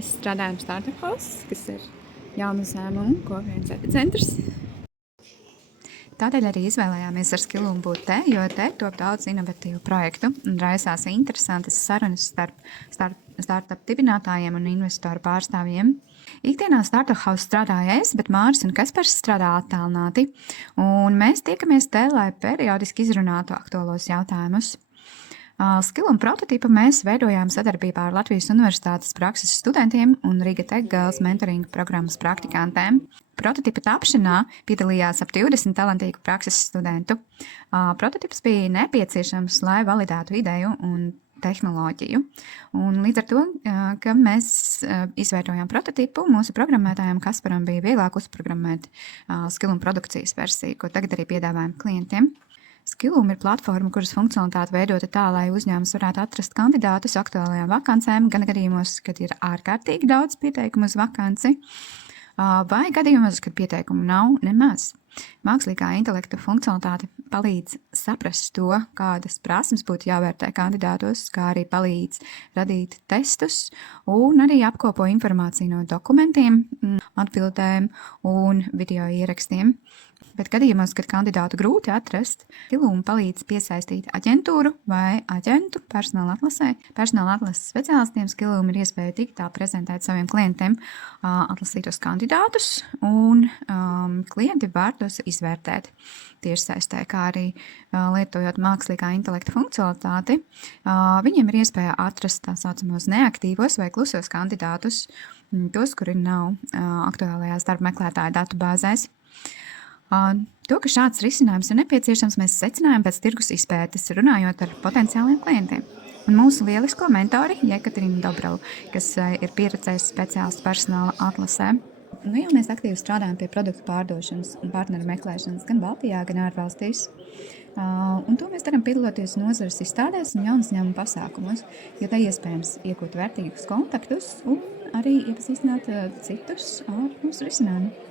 Mēs strādājam Startup House, kas ir jaunu uzņēmumu kopienas epicentrs. Tādēļ arī izvēlējāmies ar Skilumu būt te, jo te top daudz inovatīvu projektu un raisās interesantas sarunas starp startup dibinātājiem un investoru pārstāvjiem. Ikdienā Startup House strādāju es, bet Māris un Kaspars strādā attālināti, un mēs tiekamies te, lai periodiski izrunātu aktuālos jautājumus. Skiluma prototipu mēs veidojām sadarbībā ar Latvijas Universitātes prakses studentiem un Riga Tech Girls mentoringa programmas praktikantēm. Prototipa tapšanā piedalījās ap 20 talantīgu prakses studentu. Prototips bija nepieciešams, lai validētu ideju un tehnoloģiju. Un līdz ar to, ka mēs izveidojām prototipu, mūsu programmētājiem Kasparam bija vieglāk uzprogrammēt Skiluma produkcijas versiju, ko tagad arī piedāvājam klientiem. Skiluma ir platforma, kuras funkcionalitāte veidota tā, lai uzņēmums varētu atrast kandidātus aktuālajām vakancēm, gan gadījumos, kad ir ārkārtīgi daudz pieteikumu uz vakanci, vai gadījumos, kad pieteikumu nav nemaz. Mākslīgā intelekta funkcionalitāte palīdz saprast to, kādas prasmes būtu jāvērtē kandidātos, kā arī palīdz radīt testus un arī apkopo informāciju no dokumentiem, atbildēm un video ierakstiem. Bet gadījumos, kad kandidātu grūti atrast, Skiluma palīdz piesaistīt aģentūru vai aģentu personāla atlasē. Personāla atlases speciālistiem Skiluma ir iespēja digitāli prezentēt saviem klientiem atlasītos kandidātus, un klienti var tos izvērtēt tiešsaistē, kā arī lietojot mākslīgā intelekta funkcionalitāti. Viņiem ir iespēja atrast tā saucamos neaktīvos vai klusos kandidātus, tos, kuri nav aktuālajās darba meklētāju datubāzēs. To, ka šāds risinājums ir nepieciešams, mēs secinājām pēc tirgus izpētes, runājot ar potenciāliem klientiem. Un mūsu lielisko mentori Jekaterina Dobrava, kas ir pieredzējusi speciālistu personāla atlasē. Jau mēs aktīvi strādājam pie produktu pārdošanas un partneru meklēšanas gan Baltijā, gan ārvalstīs. Un to mēs darām piedaloties nozares izstādēs un jaunu uzņēmumu pasākumos, jo te iespējams iegūt vērtīgus kontaktus un arī iepazīstināt citus ar mūsu risinājumu.